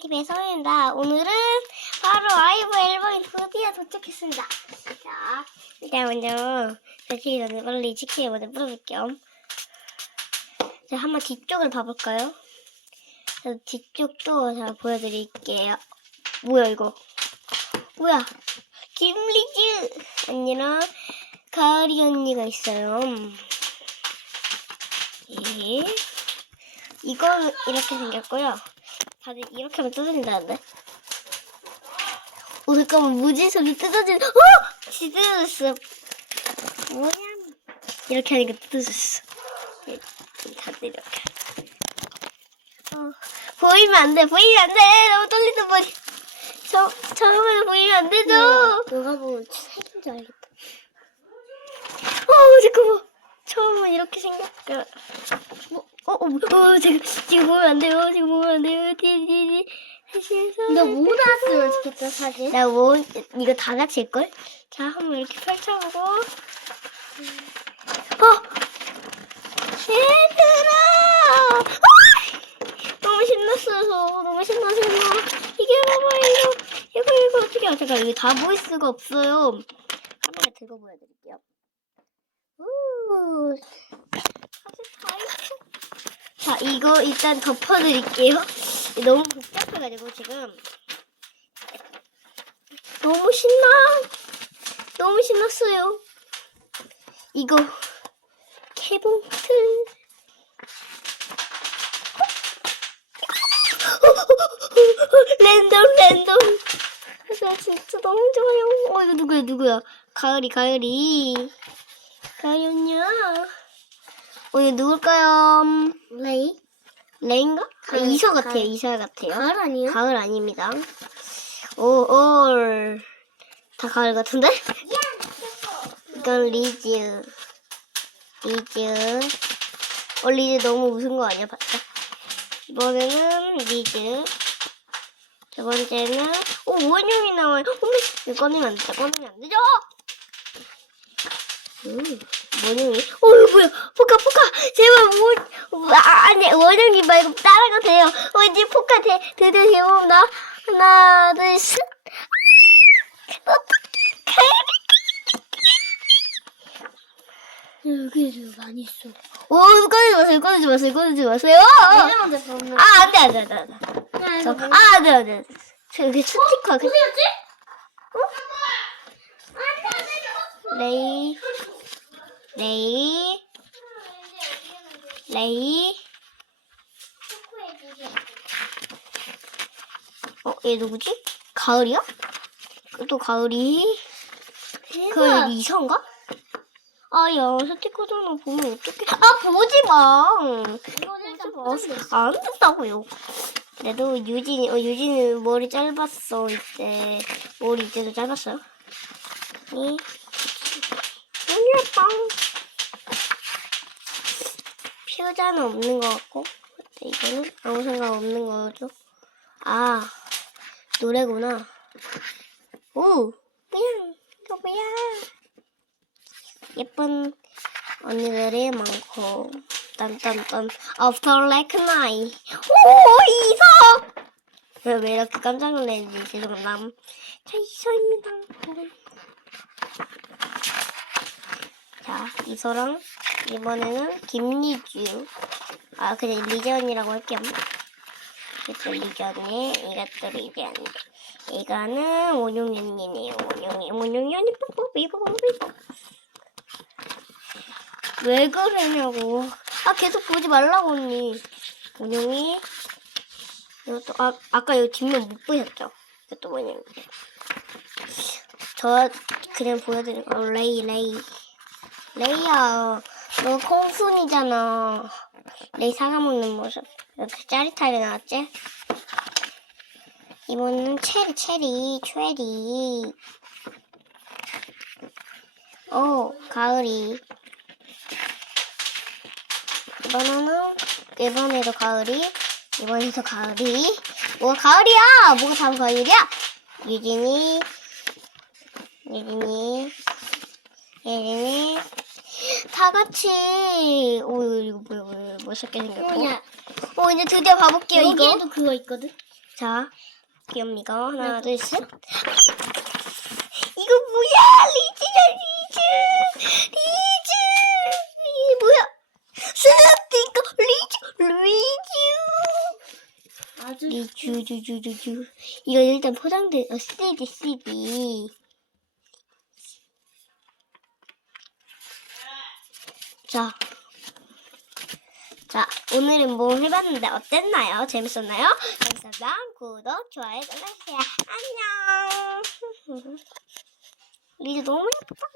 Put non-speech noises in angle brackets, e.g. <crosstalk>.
TV의 서윤입니다. 오늘은 바로 아이브 앨범이 드디어 도착했습니다. 자, 일단 먼저 며칠 전에 빨리 치킨을 먼저 겸. 자, 한번 뒤쪽을 봐볼까요? 자, 뒤쪽도 잘 보여드릴게요. 뭐야, 이거? 뭐야? 김리즈! 언니랑 가을이 언니가 있어요. 예. 이건 이렇게 생겼고요. 다들 이렇게 하면 뜯어진다는데? 오, 잠깐만, 뭐지? 저기 뜯어진, 어! 진짜 뜯어졌어. 뭐야? 이렇게 하니까 뜯어졌어. 예, 다들 이렇게. 어, 보이면 안 돼, 보이면 안 돼! 너무 떨리는 머리. 저, 처음에는 보이면 안 되죠? 누가 보면 색인 줄 알겠다. 어, 잠깐만. 처음은 이렇게 생겼까. 어, 어, 어, 어, 지금, 지금 보면 안 돼요. 지금 보면 안 돼요. 뒤, 뒤, 뒤. 다시 해서. 너뭐 나왔으면 좋겠다, 사진. 나 뭐, 이거 다 같이 할걸? 자, 한번 이렇게 펼쳐보고. 어! 얘들아! 아! 너무 신났어요. 너무 신나서. 이게 봐봐, 이거. 이거, 이거 어떻게 하 잠깐, 이거 다 보일 수가 없어요. 한 번에 들고 보여드릴게요. 우! 자, 이거 일단 덮어드릴게요. 너무 복잡해가지고 지금. 너무 신나. 너무 신났어요. 이거 개봉틀. 랜덤 랜덤. 나 진짜 너무 좋아요. 어 이거 누구야 누구야? 가을이 가을이. 가을이 언니야. 어 이거 누굴까요? 레이? 레인가? 아, 가을, 이서 같아요. 가을. 이서 같아요. 가을 아니야? 가을 아닙니다. 오, 올. 다 가을 같은데? 이건 리즈. 리즈. 어, 리즈 너무 웃은 거 아니야, 봤다? 이번에는 리즈. 두 번째는, 오, 원영이 나와요. 어머, 이거 꺼내면 안 되죠? 꺼내면 안 되죠? 음, 원영이. 어, 이거 뭐야? 포카, 포카! 제발, 뭐, 아, 아니, 원영이 말고 따라가 돼요. 어, 이제 포카 대, 드디어 대봅니다. 하나, 둘, 셋. 여기도 많이 있어. 오, 꺼내지 마세요, 꺼내지 마세요, 꺼내지 마세요. 내가 먼저 보면. 아, 안 돼, 안 돼, 안 돼, 안 돼. 저, 이거 뭐? 아, 안 돼, 안 돼. 안 돼. 저 여기 스티커. 그, 어디였지? 레이, 레이, 레이. 어, 얘 누구지? 가을이야? 또 가을이. 그 이선가? 아, 야, 스티커 좀 보면 어떡해. 아, 보지 마. 보지 마. 안 된다고요. 그래도 유진이, 어, 유진이 머리 짧았어, 이때. 머리 이때도 짧았어요. 이. 아니야, 빵. 피우자는 없는 것 같고. 이거는 아무 생각 없는 거죠. 아, 노래구나. 오, 뭐야, 이거 뭐야. 예쁜 언니들이 많고. 딴딴딴, after like night. 오! 왜, 왜 이렇게 깜짝 놀랐는지 죄송합니다. 자, 이서입니다. 자, 이서랑 이번에는 김리주. 아, 그냥 리제 언니라고 할게요. 이것도 언니, 이것도 언니. 이거는. 원용이, 원용이 언니 뽀뽀, 삐뽀, 삐뽀. 왜 그러냐고. 아, 계속 보지 말라고, 언니. 원용이. 이것도, 아, 아까 여기 뒷면 못 보셨죠? 이것도 원용이. 저, 그냥 보여드린 거, 레이, 레이. 레이야, 너 콩순이잖아. 레이 사과 먹는 모습. 이렇게 짜릿하게 나왔지? 이번엔 체리, 체리, 체리. 오, 가을이. 이번에는, 이번에도 가을이. 이번에도 가을이. 뭐가 가을이야! 뭐가 다 가을이야? 유진이, 유진이, 유진이. 다 같이. 오, 이거 뭐야, 뭐야, 멋있게 생겼고. 뭐냐? 어, 이제 드디어 가볼게요, 이거. 여기에도 그거 있거든. 자, 귀엽니까? 하나, 둘, 셋. 이거 뭐야? 리즈야, 리즈! 리즈! 이게 뭐야? 스티커 리즈! 리즈! 아주 리즈, 리즈, 리즈. 이거 일단 포장돼, 어, CD, CD. 자. 자, 오늘은 뭐 해봤는데 어땠나요? 재밌었나요? 재밌었다면 구독, 좋아요 눌러주세요. 안녕! <laughs> 리즈 너무 예쁘다.